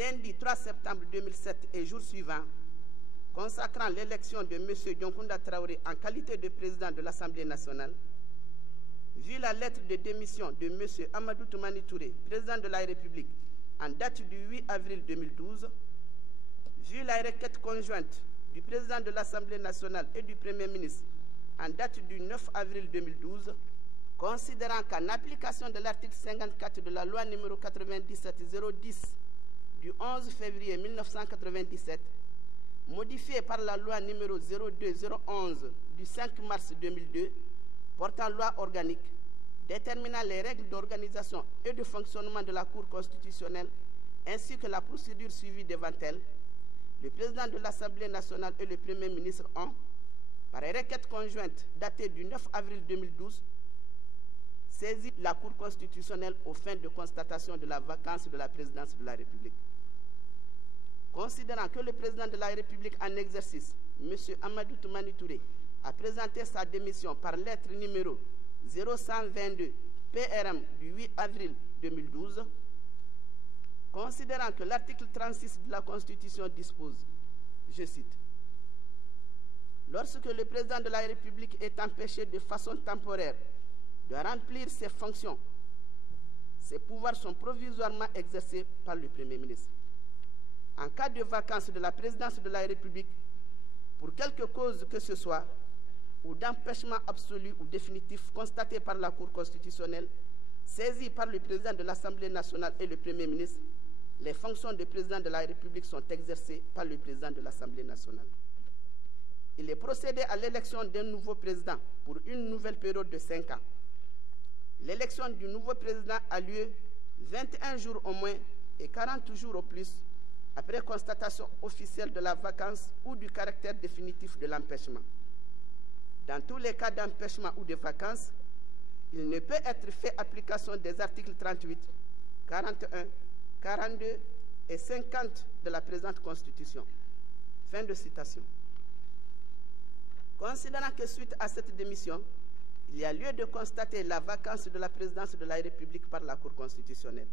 lundi 3 septembre 2007 et jour suivant, consacrant l'élection de M. Dioncounda Traoré en qualité de président de l'Assemblée nationale, vu la lettre de démission de M. Amadou Toumani Touré, président de la République, en date du 8 avril 2012, vu la requête conjointe du président de l'Assemblée nationale et du Premier ministre en date du 9 avril 2012, considérant qu'en application de l'article 54 de la loi numéro 97-010 du 11 février 1997, modifiée par la loi numéro 02-011 du 5 mars 2002, portant loi organique, déterminant les règles d'organisation et de fonctionnement de la Cour constitutionnelle, ainsi que la procédure suivie devant elle, le président de l'Assemblée nationale et le Premier ministre ont, par requête conjointe datée du 9 avril 2012, saisi la Cour constitutionnelle aux fins de constatation de la vacance de la présidence de la République. Considérant que le président de la République en exercice, M. Amadou Toumani Touré, a présenté sa démission par lettre numéro 0122 PRM du 8 avril 2012, considérant que l'article 36 de la Constitution dispose, je cite, « Lorsque le président de la République est empêché de façon temporaire de remplir ses fonctions, ses pouvoirs sont provisoirement exercés par le Premier ministre. En cas de vacance de la présidence de la République, pour quelque cause que ce soit, ou d'empêchement absolu ou définitif constaté par la Cour constitutionnelle, saisi par le président de l'Assemblée nationale et le Premier ministre, les fonctions de président de la République sont exercées par le président de l'Assemblée nationale. Il est procédé à l'élection d'un nouveau président pour une nouvelle période de 5 ans. L'élection du nouveau président a lieu 21 jours au moins et 40 jours au plus après constatation officielle de la vacance ou du caractère définitif de l'empêchement. Dans tous les cas d'empêchement ou de vacance, il ne peut être fait application des articles 38, 41, 42 et 50 de la présente Constitution. Fin de citation. Considérant que suite à cette démission, il y a lieu de constater la vacance de la présidence de la République par la Cour constitutionnelle,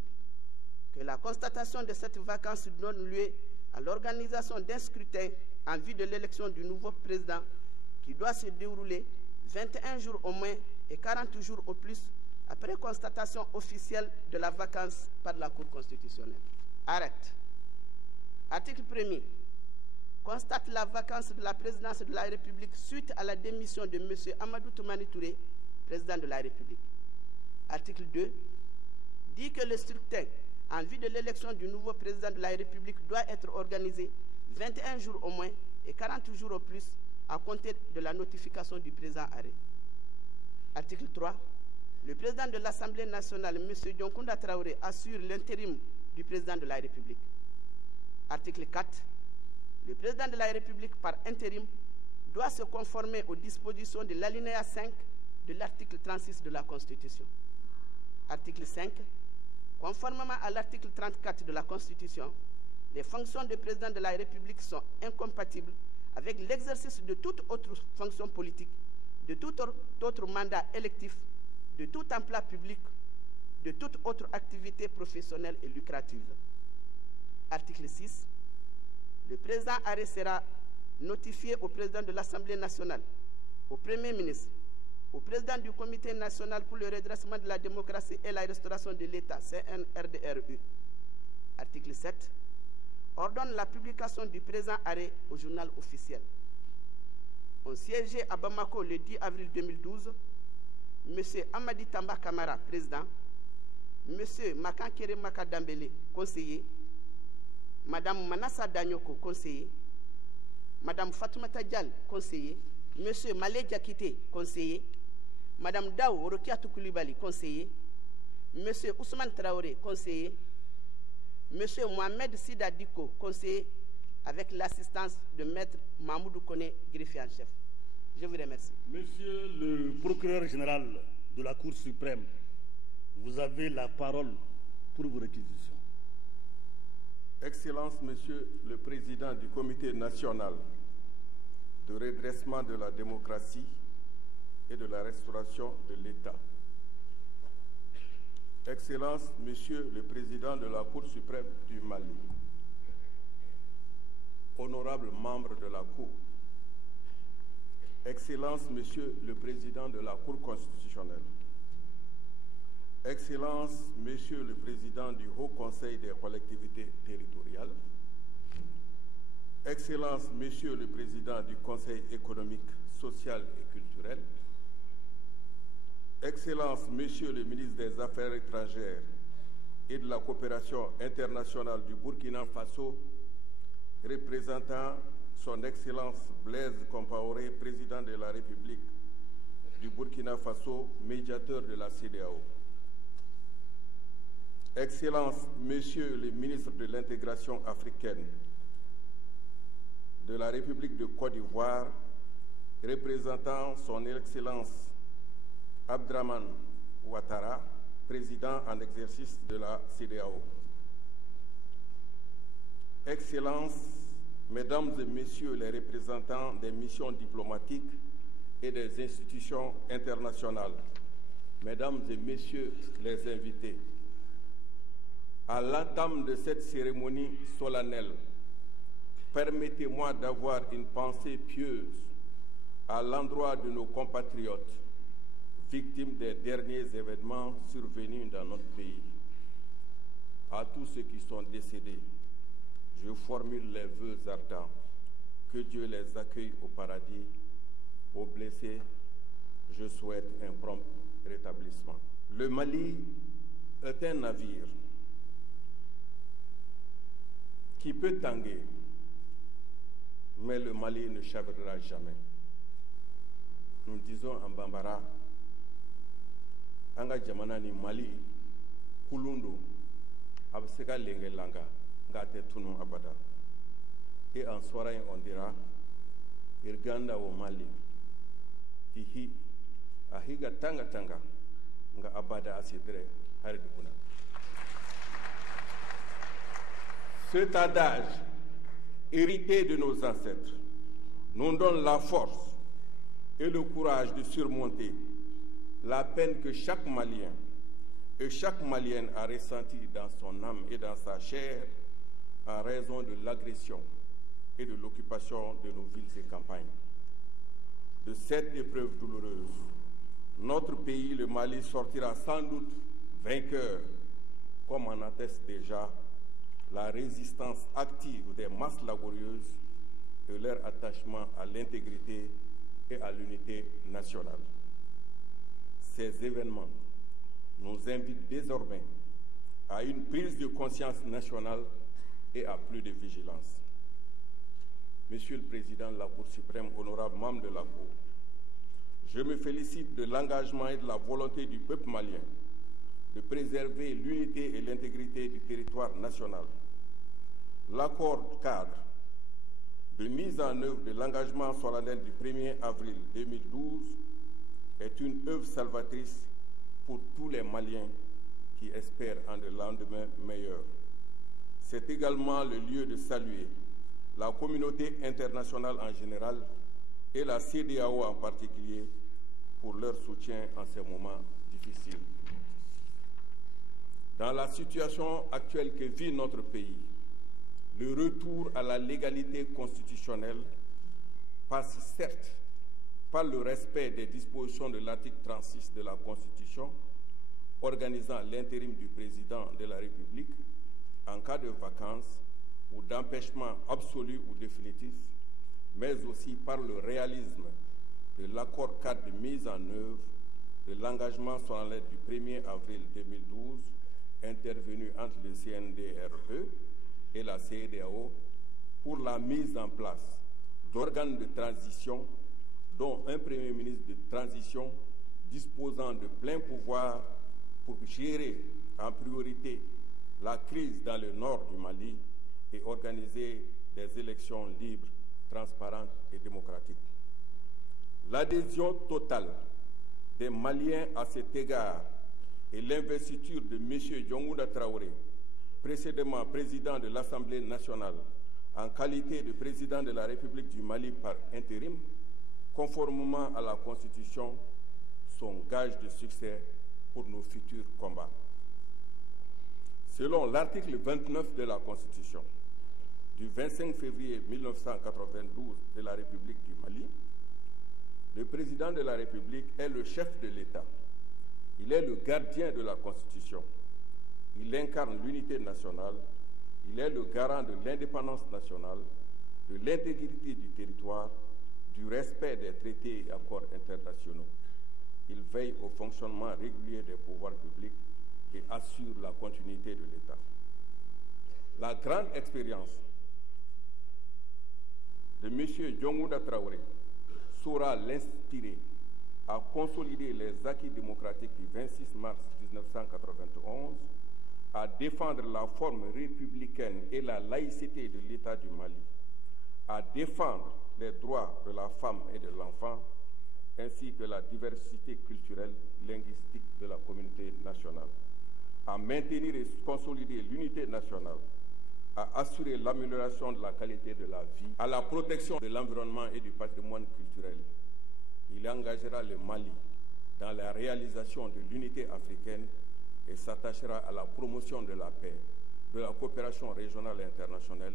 que la constatation de cette vacance donne lieu à l'organisation d'un scrutin en vue de l'élection du nouveau président qui doit se dérouler 21 jours au moins et 40 jours au plus après constatation officielle de la vacance par la Cour constitutionnelle. Arrête. Article 1er. Constate la vacance de la présidence de la République suite à la démission de M. Amadou Toumani Touré, président de la République. Article 2. Dit que le scrutin en vue de l'élection du nouveau président de la République doit être organisé 21 jours au moins et 40 jours au plus à compter de la notification du présent arrêt. Article 3. Le président de l'Assemblée nationale, M. Dioncounda Traoré, assure l'intérim du président de la République. Article 4. Le président de la République, par intérim, doit se conformer aux dispositions de l'alinéa 5 de l'article 36 de la Constitution. Article 5. Conformément à l'article 34 de la Constitution, les fonctions de président de la République sont incompatibles avec l'exercice de toute autre fonction politique, de tout autre mandat électif, de tout emploi public, de toute autre activité professionnelle et lucrative. Article 6. Le présent arrêt sera notifié au président de l'Assemblée nationale, au Premier ministre, au président du Comité national pour le redressement de la démocratie et la restauration de l'État, CNRDRE. Article 7. Ordonne la publication du présent arrêt au journal officiel. Ont siégé à Bamako le 10 avril 2012, M. Amadi Tamba Kamara, président, M. Makankere Makadambele, conseiller, Madame Manassa Danyoko, conseiller, Madame Fatoumata Dial, conseiller, M. Malé Diakité, conseiller, Madame Dao Rokiatou Koulibaly, conseiller, M. Ousmane Traoré, conseiller, M. Mohamed Sida Diko, conseiller, avec l'assistance de Maître Mahmoudou Kone, greffier en chef. Je vous remercie. Monsieur le procureur général de la Cour suprême, vous avez la parole pour vos réquisitions. Excellence, Monsieur le Président du Comité national de redressement de la démocratie et de la restauration de l'État. Excellence, Monsieur le Président de la Cour suprême du Mali. honorables membres de la Cour, Excellences, Monsieur le Président de la Cour constitutionnelle, Excellences, Monsieur le Président du Haut Conseil des collectivités territoriales, Excellences, Monsieur le Président du Conseil économique, social et culturel, Excellences, Monsieur le Ministre des Affaires étrangères et de la coopération internationale du Burkina Faso, représentant son Excellence Blaise Compaoré, Président de la République du Burkina Faso, médiateur de la CEDEAO. Excellences, Monsieur le Ministre de l'Intégration africaine de la République de Côte d'Ivoire, représentant son Excellence Abdraman Ouattara, Président en exercice de la CEDEAO. Excellences, Mesdames et Messieurs les représentants des missions diplomatiques et des institutions internationales, Mesdames et Messieurs les invités, à l'entame de cette cérémonie solennelle, permettez-moi d'avoir une pensée pieuse à l'endroit de nos compatriotes victimes des derniers événements survenus dans notre pays. À tous ceux qui sont décédés, je formule les vœux ardents que Dieu les accueille au paradis. Aux blessés, je souhaite un prompt rétablissement. Le Mali est un navire qui peut tanguer, mais le Mali ne chavirera jamais. Nous disons en Bambara, Anga Jamanani Mali, Kulundu, Absega Lengelanga, Ngate Tunu Abada. Et en soirée, on dira, Irganda au Mali, Tihi, Ahiga Tanga Tanga, Nga Abada Asidre, Haridukuna. Cet adage, hérité de nos ancêtres, nous donne la force et le courage de surmonter la peine que chaque Malien et chaque Malienne a ressentie dans son âme et dans sa chair en raison de l'agression et de l'occupation de nos villes et campagnes. De cette épreuve douloureuse, notre pays, le Mali, sortira sans doute vainqueur, comme en atteste déjà la résistance active des masses laborieuses et leur attachement à l'intégrité et à l'unité nationale. Ces événements nous invitent désormais à une prise de conscience nationale et à plus de vigilance. Monsieur le Président de la Cour suprême, honorable membre de la Cour, je me félicite de l'engagement et de la volonté du peuple malien de préserver l'unité et l'intégrité du territoire national. L'accord cadre de mise en œuvre de l'engagement solennel du 1er avril 2012 est une œuvre salvatrice pour tous les Maliens qui espèrent un lendemain meilleur. C'est également le lieu de saluer la communauté internationale en général et la CEDEAO en particulier pour leur soutien en ces moments difficiles. Dans la situation actuelle que vit notre pays, le retour à la légalité constitutionnelle passe certes par le respect des dispositions de l'article 36 de la Constitution, organisant l'intérim du président de la République en cas de vacances ou d'empêchement absolu ou définitif, mais aussi par le réalisme de l'accord cadre de mise en œuvre de l'engagement solennel du 1er avril 2012 intervenu entre le CNDRE et la CEDEAO pour la mise en place d'organes de transition, dont un Premier ministre de transition disposant de pleins pouvoirs pour gérer en priorité la crise dans le nord du Mali et organiser des élections libres, transparentes et démocratiques. L'adhésion totale des Maliens à cet égard et l'investiture de M. Diongouna Traoré, précédemment président de l'Assemblée nationale, en qualité de président de la République du Mali par intérim, conformément à la Constitution, sont gages de succès pour nos futurs combats. Selon l'article 29 de la Constitution, du 25 février 1992 de la République du Mali, le président de la République est le chef de l'État. Il est le gardien de la Constitution. Il incarne l'unité nationale. Il est le garant de l'indépendance nationale, de l'intégrité du territoire, du respect des traités et accords internationaux. Il veille au fonctionnement régulier des pouvoirs publics et assure la continuité de l'État. La grande expérience de M. Diongounda Traoré saura l'inspirer à consolider les acquis démocratiques du 26 mars 1991, à défendre la forme républicaine et la laïcité de l'État du Mali, à défendre les droits de la femme et de l'enfant, ainsi que la diversité culturelle, linguistique de la communauté nationale, à maintenir et consolider l'unité nationale, à assurer l'amélioration de la qualité de la vie, à la protection de l'environnement et du patrimoine culturel. Il engagera le Mali dans la réalisation de l'unité africaine et s'attachera à la promotion de la paix, de la coopération régionale et internationale,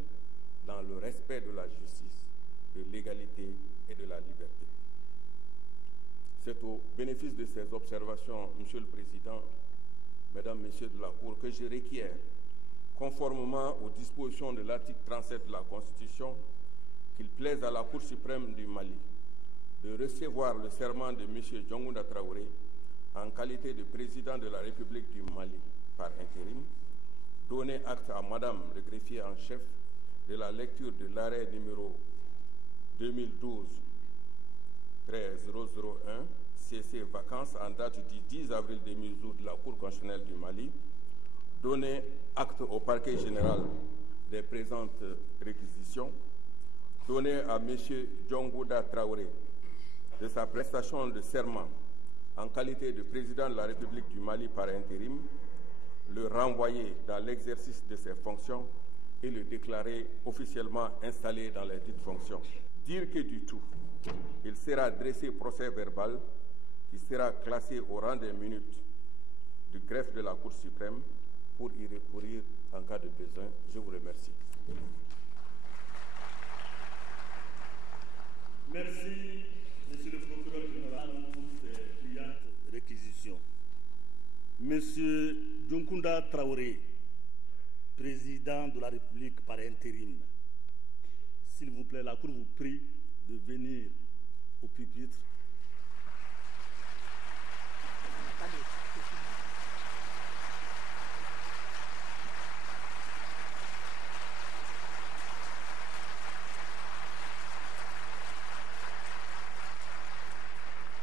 dans le respect de la justice, de l'égalité et de la liberté. C'est au bénéfice de ces observations, Monsieur le Président, Mesdames, Messieurs de la Cour, que je requiers, conformément aux dispositions de l'article 37 de la Constitution, qu'il plaise à la Cour suprême du Mali de recevoir le serment de M. Diongounda Traoré en qualité de président de la République du Mali par intérim, donner acte à Madame le greffier en chef de la lecture de l'arrêt numéro 2012-13001 CC vacances en date du 10 avril 2012 de la Cour constitutionnelle du Mali, donner acte au parquet général des présentes réquisitions, donner à M. Diongounda Traoré de sa prestation de serment en qualité de président de la République du Mali par intérim, le renvoyer dans l'exercice de ses fonctions et le déclarer officiellement installé dans les dites fonctions. Dire que du tout, il sera dressé procès verbal qui sera classé au rang des minutes du greffe de la Cour suprême pour y recourir en cas de besoin. Je vous remercie. Merci, Monsieur le procureur général, pour ces brillantes réquisitions. Monsieur Diongounda Traoré, président de la République par intérim, s'il vous plaît, la Cour vous prie de venir au pupitre.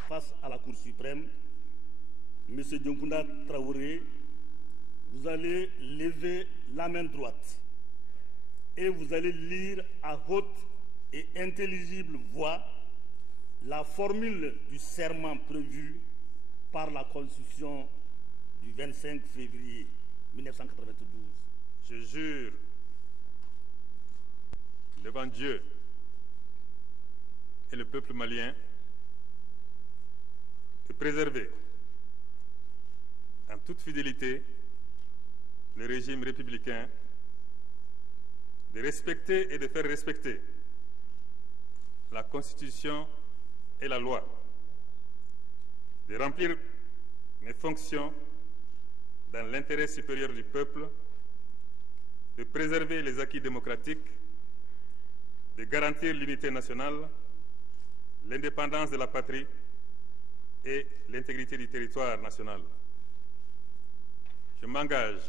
Face à la Cour suprême, M. Diongounda Traoré, vous allez lever la main droite et vous allez lire à haute et intelligible voix la formule du serment prévu par la Constitution du 25 février 1992. Je jure devant Dieu et le peuple malien de préserver en toute fidélité le régime républicain, de respecter et de faire respecter la Constitution et la loi, de remplir mes fonctions dans l'intérêt supérieur du peuple, de préserver les acquis démocratiques, de garantir l'unité nationale, l'indépendance de la patrie et l'intégrité du territoire national. Je m'engage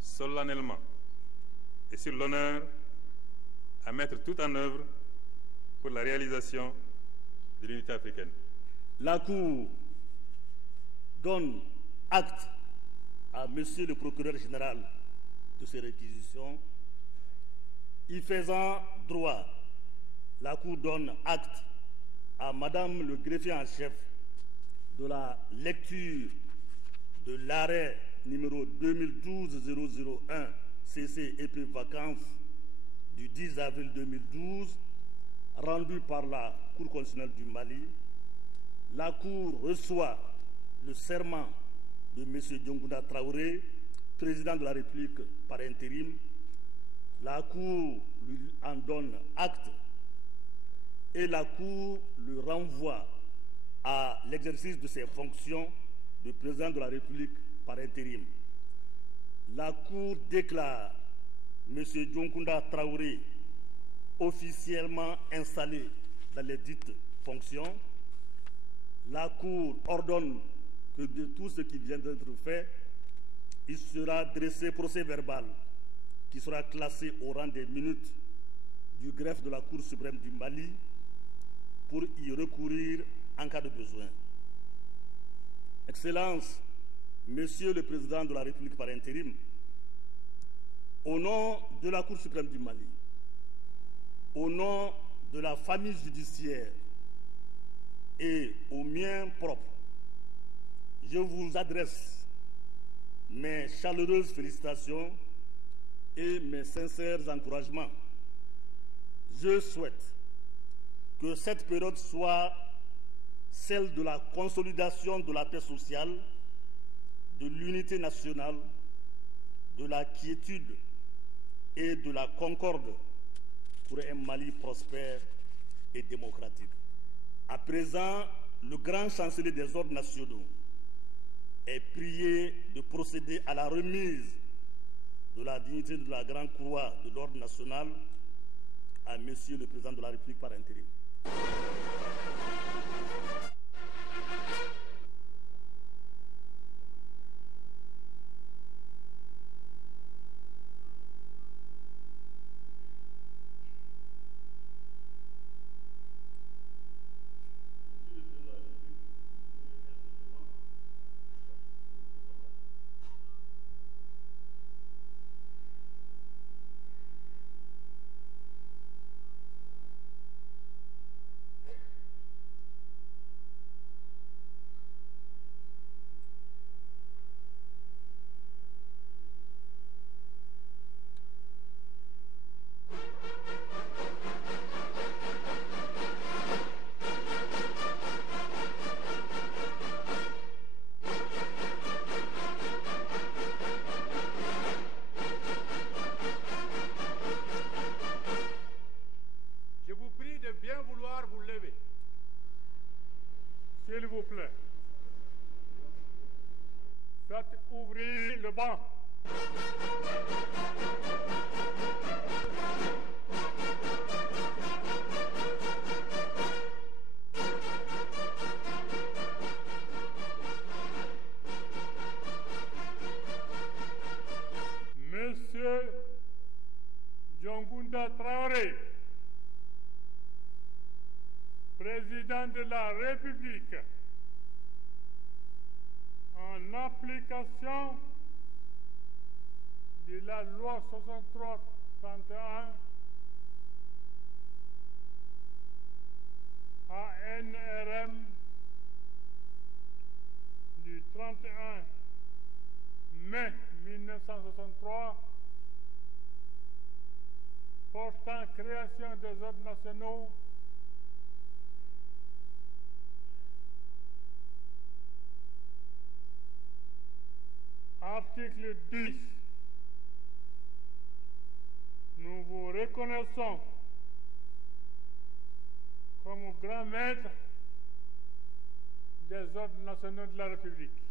solennellement et sur l'honneur à mettre tout en œuvre pour la réalisation de l'unité africaine. La Cour donne acte à Monsieur le procureur général de ces réquisitions. Y faisant droit, la Cour donne acte à Madame le greffier en chef de la lecture de l'arrêt numéro 2012-001 CC-EP vacances du 10 avril 2012 rendu par la Cour constitutionnelle du Mali. La Cour reçoit le serment de M. Diongounda Traoré, président de la République par intérim. La La Cour lui en donne acte et la Cour le renvoie à l'exercice de ses fonctions de président de la République par intérim. La Cour déclare M. Dioncounda Traoré officiellement installé dans les dites fonctions. La Cour ordonne que de tout ce qui vient d'être fait, il sera dressé procès verbal qui sera classé au rang des minutes du greffe de la Cour suprême du Mali pour y recourir en cas de besoin. Excellence, Monsieur le Président de la République par intérim, au nom de la Cour suprême du Mali, au nom de la famille judiciaire et au mien propre, je vous adresse mes chaleureuses félicitations et mes sincères encouragements. Je souhaite que cette période soit celle de la consolidation de la paix sociale, de l'unité nationale, de la quiétude et de la concorde pour un Mali prospère et démocratique. À présent, le grand chancelier des ordres nationaux est prié de procéder à la remise de la dignité de la Grande Croix de l'Ordre national à Monsieur le Président de la République par intérim. S'il vous plaît. Faites ouvrir le banc. Monsieur Dioncounda Traoré, Président de la République, en application de la loi 63-31 ANRM du 31 mai 1963 portant création des ordres nationaux, article 10. Nous vous reconnaissons comme grand maître des ordres nationaux de la République.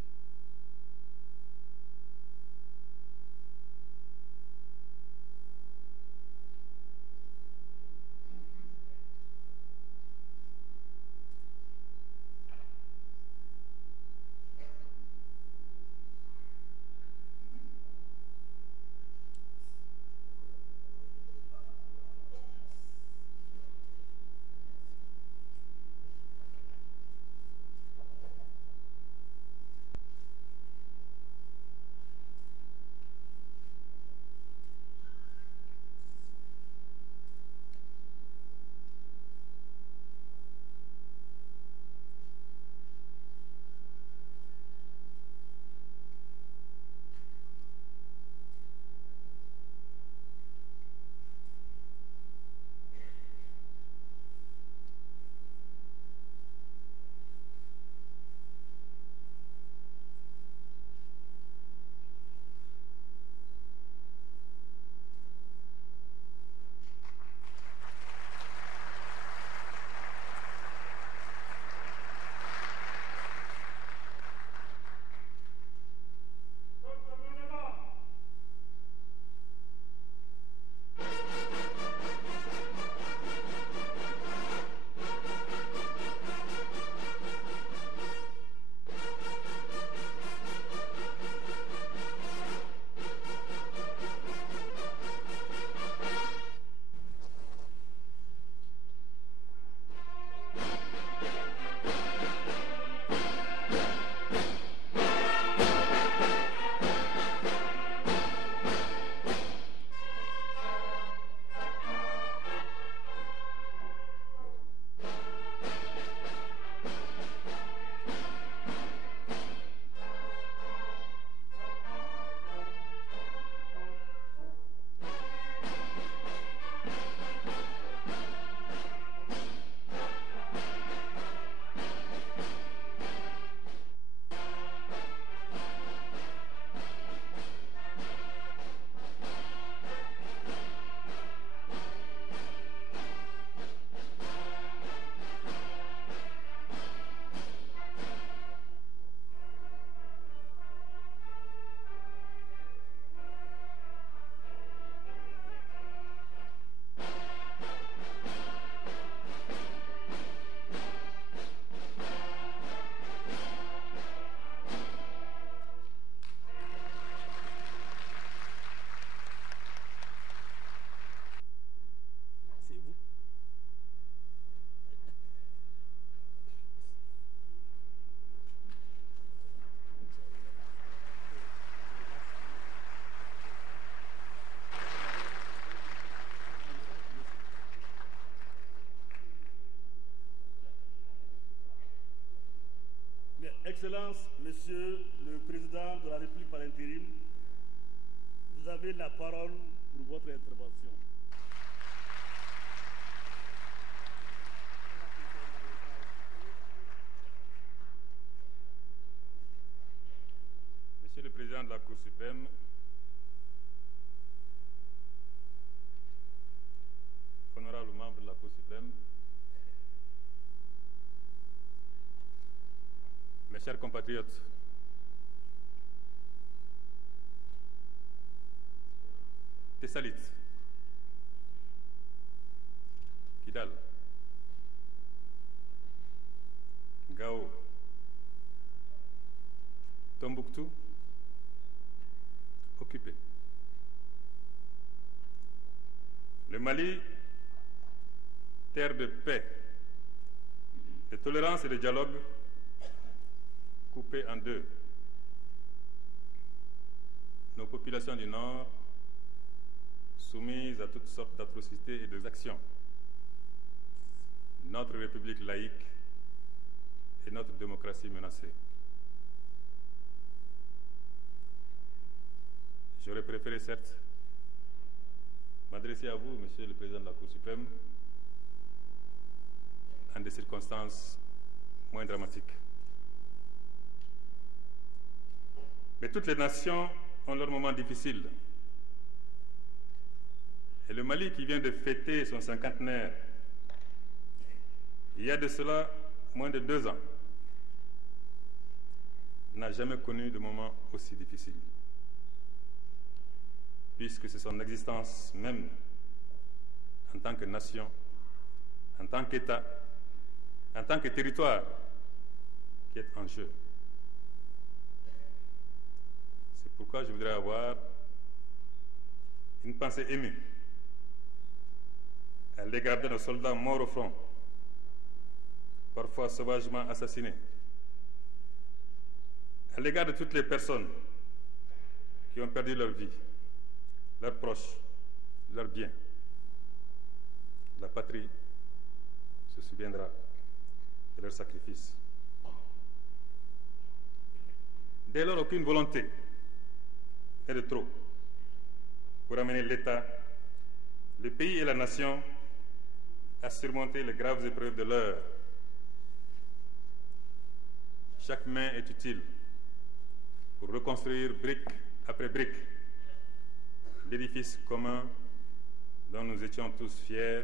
Excellence, Monsieur le Président de la République par intérim, vous avez la parole pour votre intervention. Monsieur le Président de la Cour suprême, honorables membres de la Cour suprême, mes chers compatriotes, Thessalite, Kidal, Gao, Tombouctou, occupé. Le Mali, terre de paix, de tolérance et de dialogue, coupé en deux. Nos populations du Nord, soumises à toutes sortes d'atrocités et d'exactions. Notre République laïque et notre démocratie menacée. J'aurais préféré, certes, m'adresser à vous, Monsieur le Président de la Cour suprême, en des circonstances moins dramatiques. Mais toutes les nations ont leurs moments difficiles. Et le Mali, qui vient de fêter son cinquantenaire, il y a de cela moins de 2 ans, n'a jamais connu de moment aussi difficile. Puisque c'est son existence même, en tant que nation, en tant qu'État, en tant que territoire, qui est en jeu. C'est pourquoi je voudrais avoir une pensée émue à l'égard de nos soldats morts au front, parfois sauvagement assassinés, à l'égard de toutes les personnes qui ont perdu leur vie, leurs proches, leurs biens. La patrie se souviendra de leur sacrifice. Dès lors, aucune volonté n'est de trop pour amener l'État, le pays et la nation à surmonter les graves épreuves de l'heure. Chaque main est utile pour reconstruire brique après brique l'édifice commun dont nous étions tous fiers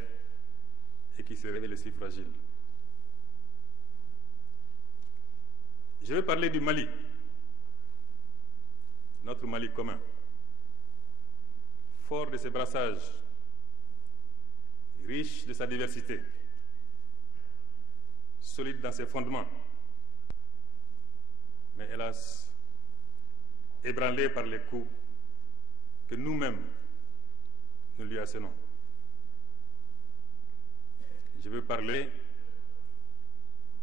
et qui se révèle si fragile. Je vais parler du Mali, notre Mali commun, fort de ses brassages, riche de sa diversité, solide dans ses fondements, mais hélas, ébranlé par les coups que nous-mêmes nous lui assénons. Je veux parler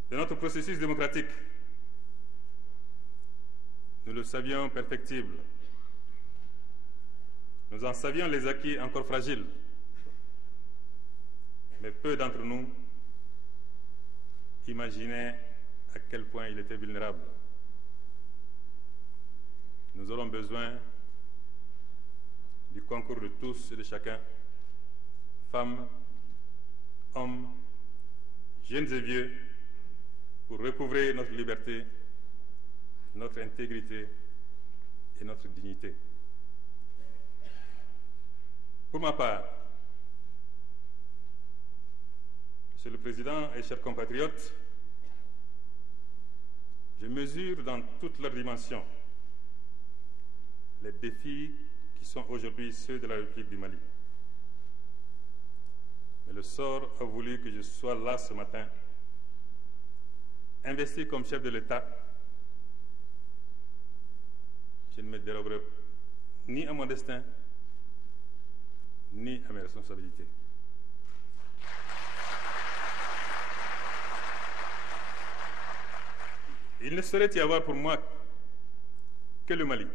de notre processus démocratique. Nous le savions perfectible. Nous en savions les acquis encore fragiles. Mais peu d'entre nous imaginaient à quel point il était vulnérable. Nous aurons besoin du concours de tous et de chacun, femmes, hommes, jeunes et vieux, pour recouvrer notre liberté, notre intégrité et notre dignité. Pour ma part, Monsieur le Président et chers compatriotes, je mesure dans toutes leurs dimensions les défis qui sont aujourd'hui ceux de la République du Mali. Mais le sort a voulu que je sois là ce matin, investi comme chef de l'État. Je ne me déroberai ni à mon destin, ni à mes responsabilités. Il ne saurait y avoir pour moi que le Mali,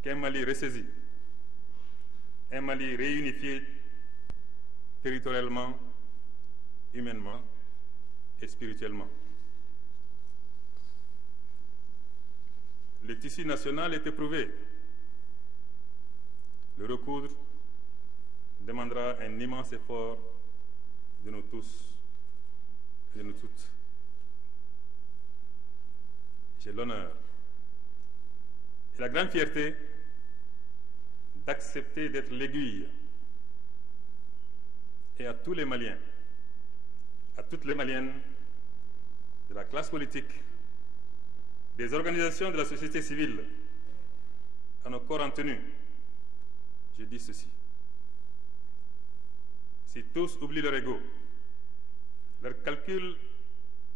qu'un Mali ressaisi, un Mali réunifié territorialement, humainement et spirituellement. le tissu national est éprouvé. Le recoudre demandera un immense effort de nous tous et de nous toutes. J'ai l'honneur et la grande fierté d'accepter d'être l'aiguille et à tous les Maliens, à toutes les Maliennes, de la classe politique, des organisations de la société civile, à nos corps en tenue, je dis ceci. Si tous oublient leur ego, leurs calculs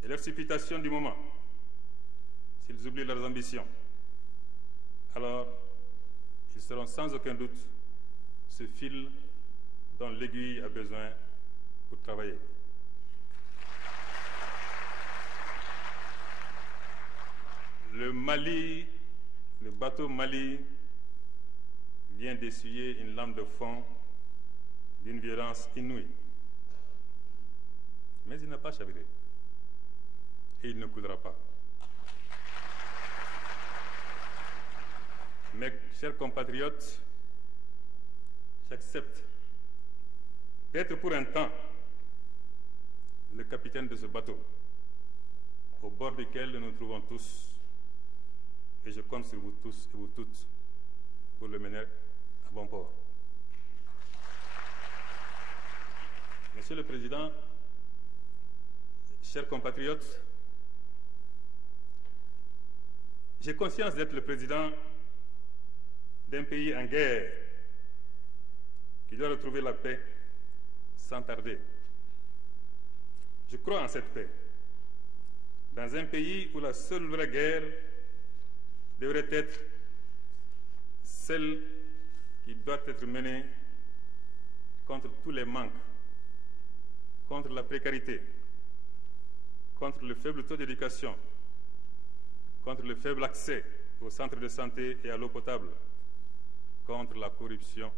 et leurs supputations du moment, s'ils oublient leurs ambitions, alors ils seront sans aucun doute ce fil dont l'aiguille a besoin pour travailler. Le Mali, le bateau Mali vient d'essuyer une lame de fond d'une violence inouïe. Mais il n'a pas chaviré. Et il ne coulera pas. Mes chers compatriotes, j'accepte d'être pour un temps le capitaine de ce bateau, au bord duquel nous nous trouvons tous, et je compte sur vous tous et vous toutes pour le mener à bon port. Monsieur le Président, chers compatriotes, j'ai conscience d'être le président d'un pays en guerre qui doit retrouver la paix sans tarder. Je crois en cette paix. Dans un pays où la seule vraie guerre devrait être celle qui doit être menée contre tous les manques, contre la précarité, contre le faible taux d'éducation, contre le faible accès aux centres de santé et à l'eau potable, contre la corruption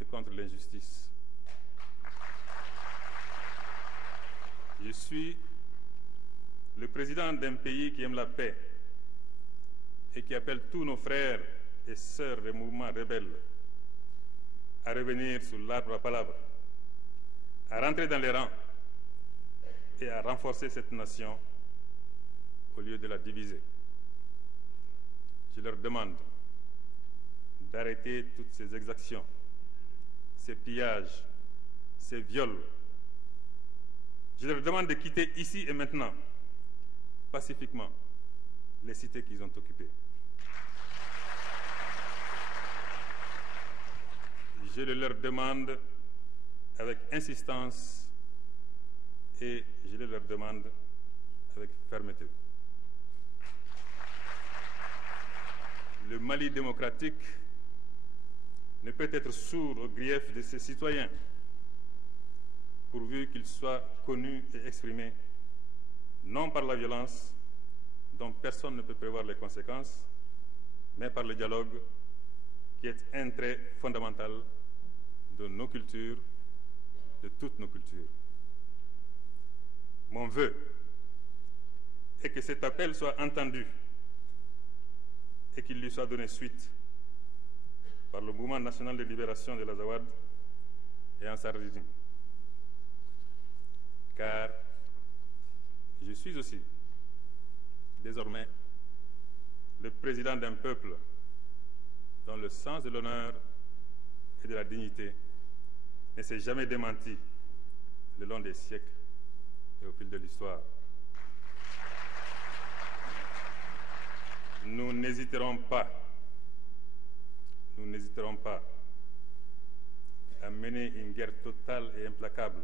et contre l'injustice. Je suis le président d'un pays qui aime la paix et qui appelle tous nos frères et sœurs des mouvements rebelles à revenir sur l'arbre à palabre, à rentrer dans les rangs et à renforcer cette nation au lieu de la diviser. Je leur demande d'arrêter toutes ces exactions, ces pillages, ces viols. Je leur demande de quitter ici et maintenant, pacifiquement, les cités qu'ils ont occupées. Je le leur demande avec insistance et je le leur demande avec fermeté. Le Mali démocratique ne peut être sourd aux griefs de ses citoyens, pourvu qu'il soit connu et exprimé, non par la violence, dont personne ne peut prévoir les conséquences, mais par le dialogue, qui est un trait fondamental de nos cultures, de toutes nos cultures. Mon vœu est que cet appel soit entendu et qu'il lui soit donné suite par le Mouvement national de libération de l'Azawad et Ansar Dine. Car je suis aussi, désormais, le président d'un peuple dont le sens de l'honneur et de la dignité ne s'est jamais démenti le long des siècles et au fil de l'histoire. Nous n'hésiterons pas à mener une guerre totale et implacable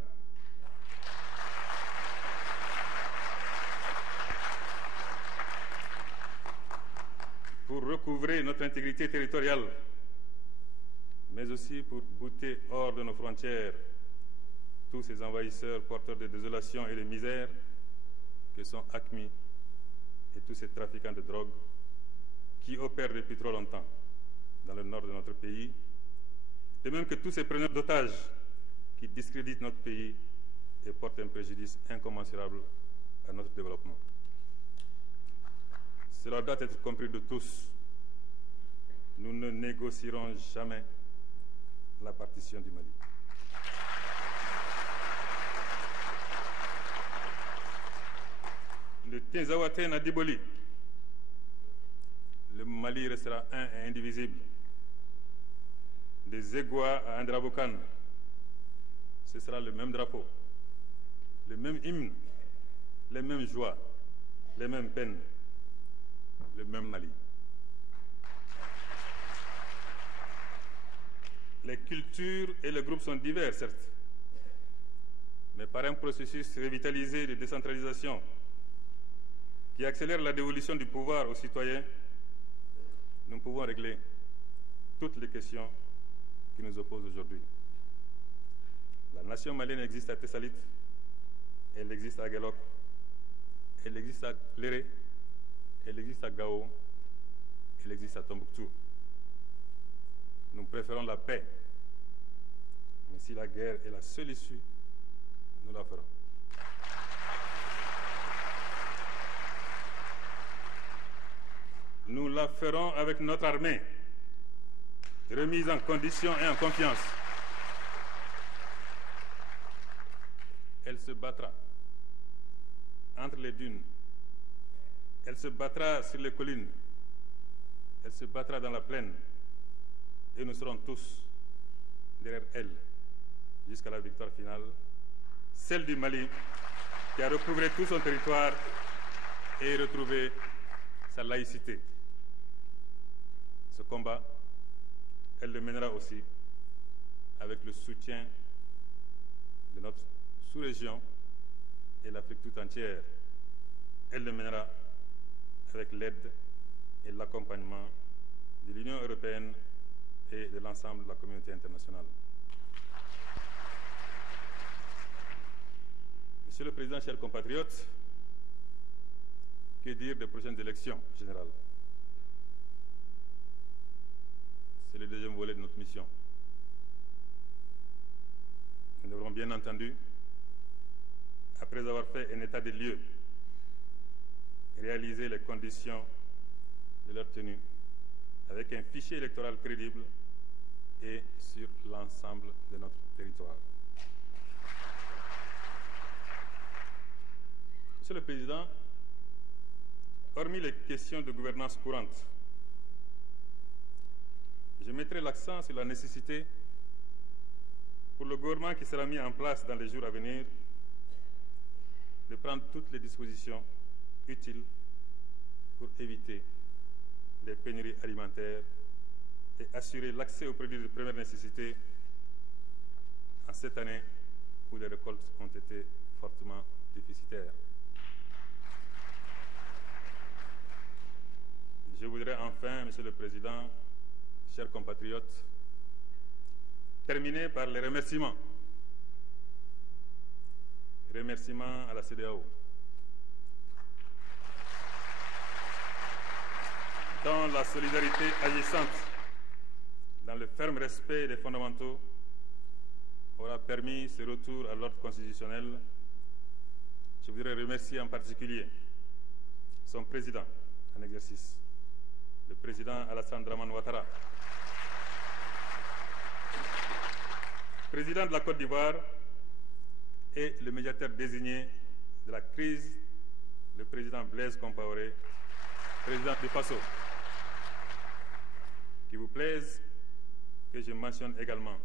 pour recouvrer notre intégrité territoriale, mais aussi pour bouter hors de nos frontières tous ces envahisseurs porteurs de désolation et de misère que sont AQMI et tous ces trafiquants de drogue qui opèrent depuis trop longtemps dans le nord de notre pays, de même que tous ces preneurs d'otages qui discréditent notre pays et portent un préjudice incommensurable à notre développement. cela doit être compris de tous. Nous ne négocierons jamais la partition du Mali. Le Tinzaouaten à Diboli, le Mali restera un et indivisible. Des Égouas à Andrabokan, ce sera le même drapeau, le même hymne, les mêmes joies, les mêmes peines, le même Mali. Les cultures et les groupes sont divers, certes, mais par un processus revitalisé de décentralisation qui accélère la dévolution du pouvoir aux citoyens, nous pouvons régler toutes les questions qui nous opposent aujourd'hui. La nation malienne existe à Tessalit, elle existe à Guelok, elle existe à Léré, elle existe à Gao, elle existe à Tombouctou. Nous préférons la paix, mais si la guerre est la seule issue, nous la ferons. Nous la ferons avec notre armée, remise en condition et en confiance. Elle se battra entre les dunes, elle se battra sur les collines, elle se battra dans la plaine, et nous serons tous derrière elle jusqu'à la victoire finale, celle du Mali qui a recouvré tout son territoire et retrouvé sa laïcité. Ce combat, elle le mènera aussi avec le soutien de notre sous-région et l'Afrique tout entière. Elle le mènera avec l'aide et l'accompagnement de l'Union européenne et de l'ensemble de la communauté internationale. Monsieur le Président, chers compatriotes, que dire des prochaines élections générales? C'est le deuxième volet de notre mission. Nous devrons bien entendu, après avoir fait un état des lieux, réaliser les conditions de leur tenue avec un fichier électoral crédible et sur l'ensemble de notre territoire. Monsieur le Président, hormis les questions de gouvernance courante, je mettrai l'accent sur la nécessité pour le gouvernement qui sera mis en place dans les jours à venir de prendre toutes les dispositions utiles pour éviter les pénuries alimentaires et assurer l'accès aux produits de première nécessité en cette année où les récoltes ont été fortement déficitaires. Je voudrais enfin, Monsieur le Président, chers compatriotes, terminer par les remerciements. Remerciements à la CEDEAO, dont la solidarité agissante dans le ferme respect des fondamentaux aura permis ce retour à l'ordre constitutionnel. Je voudrais remercier en particulier son président en exercice, le président Alassane Dramane Ouattara, président de la Côte d'Ivoire, et le médiateur désigné de la crise, le président Blaise Compaoré, président du Faso. Qu'il vous plaise que je mentionne également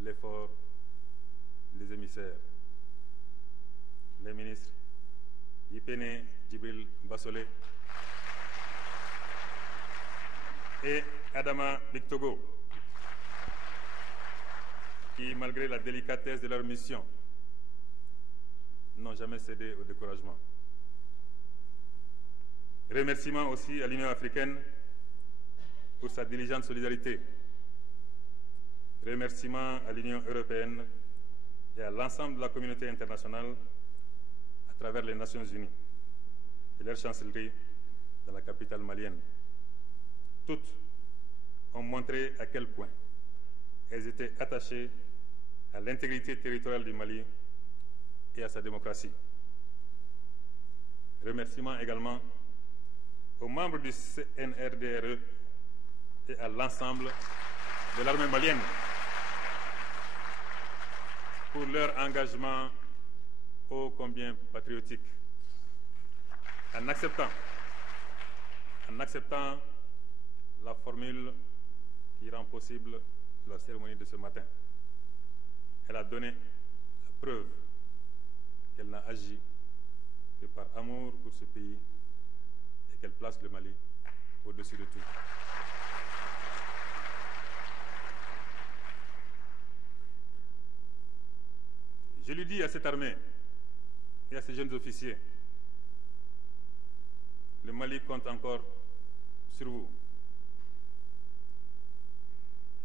l'effort des émissaires, les ministres Yipene Djibril Bassolé et Adama Bictogo, qui, malgré la délicatesse de leur mission, n'ont jamais cédé au découragement. Remerciements aussi à l'Union africaine pour sa diligente solidarité. Remerciements à l'Union européenne et à l'ensemble de la communauté internationale à travers les Nations Unies et leur chancellerie dans la capitale malienne. Toutes ont montré à quel point elles étaient attachées à l'intégrité territoriale du Mali et à sa démocratie. Remerciements également aux membres du CNRDRE et à l'ensemble de l'armée malienne pour leur engagement ô combien patriotique. En acceptant la formule qui rend possible la cérémonie de ce matin, elle a donné la preuve qu'elle n'a agi que par amour pour ce pays et qu'elle place le Mali au-dessus de tout. Je lui dis à cette armée et à ces jeunes officiers, le Mali compte encore sur vous.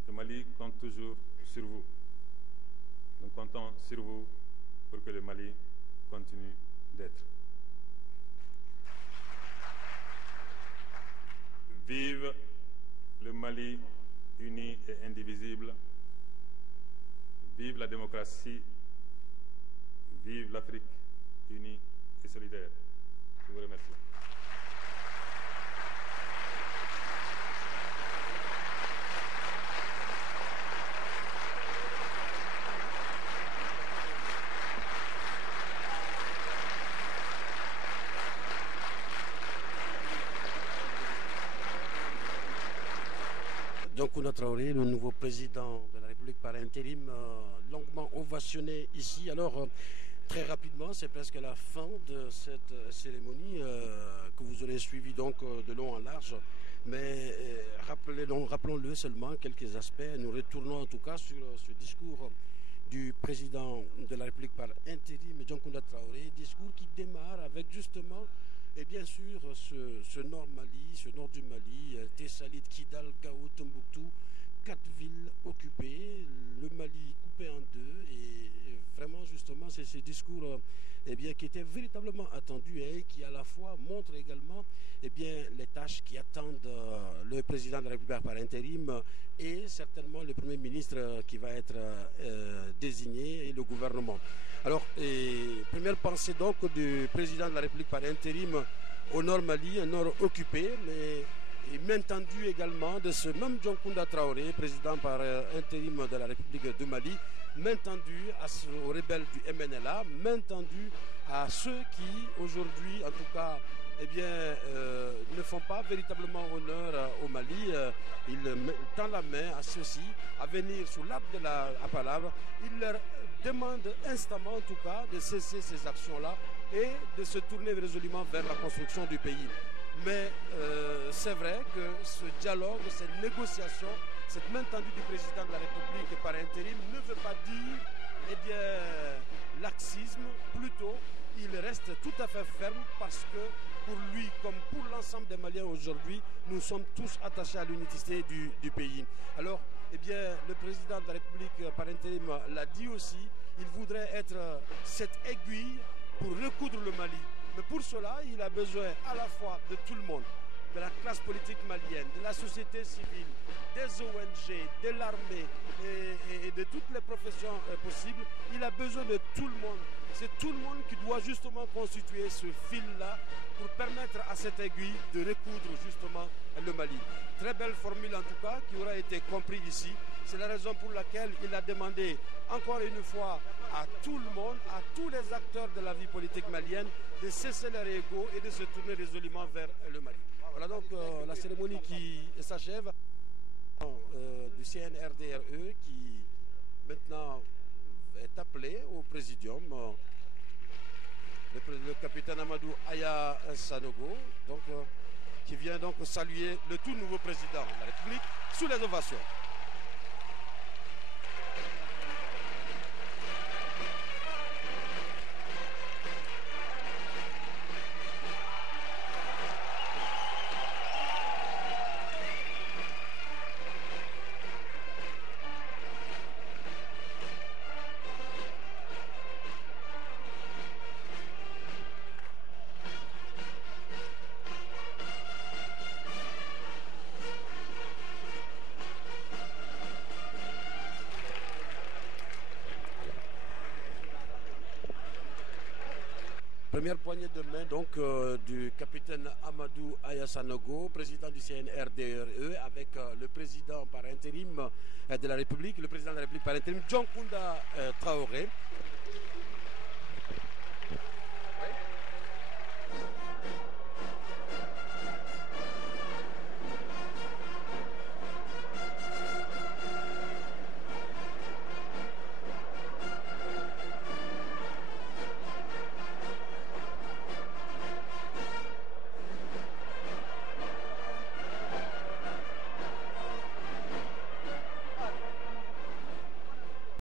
Le Mali compte toujours sur vous. Nous comptons sur vous pour que le Mali continue d'être. Vive le Mali uni et indivisible. Vive la démocratie. Vive l'Afrique unie et solidaire. Je vous remercie. Dioncounda Traoré, le nouveau président de la République par intérim, longuement ovationné ici. Alors, très rapidement, c'est presque la fin de cette cérémonie que vous aurez suivie donc de long en large. Mais rappelons-le seulement quelques aspects. Nous retournons en tout cas sur ce discours du président de la République par intérim, Dioncounda Traoré, discours qui démarre avec justement et bien sûr ce nord Mali, ce nord du Mali, Tessalit, Kidal, Gao, Tombouctou, 4 villes occupées, le Mali coupé en deux, et vraiment justement c'est ce discours qui était véritablement attendu et qui à la fois montre également les tâches qui attendent le président de la République par intérim et certainement le Premier ministre qui va être désigné et le gouvernement. Alors, première pensée donc du président de la République par intérim au nord Mali, un nord occupé, mais main tendue également de ce même Dioncounda Traoré, président par intérim de la République du Mali, main tendue aux rebelles du MNLA, main tendue à ceux qui aujourd'hui, en tout cas, ne font pas véritablement honneur au Mali. Il tend la main à ceux-ci à venir sous l'arbre de la palabre. Il leur demande instamment, en tout cas, de cesser ces actions-là et de se tourner résolument vers la construction du pays. Mais c'est vrai que ce dialogue, cette négociation, cette main tendue du président de la République par intérim ne veut pas dire laxisme. Plutôt, il reste tout à fait ferme parce que pour lui, comme pour l'ensemble des Maliens aujourd'hui, nous sommes tous attachés à l'unité du pays. Alors, le président de la République par intérim l'a dit aussi, il voudrait être cette aiguille pour recoudre le Mali. Mais pour cela, il a besoin à la fois de tout le monde, de la classe politique malienne, de la société civile, des ONG, de l'armée et de toutes les professions possibles. Il a besoin de tout le monde. C'est tout le monde qui doit justement constituer ce fil-là pour permettre à cette aiguille de recoudre justement le Mali. Très belle formule en tout cas qui aura été comprise ici. C'est la raison pour laquelle il a demandé encore une fois à tout le monde, à tous les acteurs de la vie politique malienne de cesser leur ego et de se tourner résolument vers le Mali. Voilà donc la cérémonie qui s'achève du CNRDRE qui maintenant est appelé au présidium. Le capitaine Amadou Aya Sanogo, donc, qui vient donc saluer le tout nouveau président de la République sous les ovations. Première poignée de main donc du capitaine Amadou Ayassanogo, président du CNRDRE, avec le président par intérim de la République, le président de la République par intérim, John Kounda Traoré.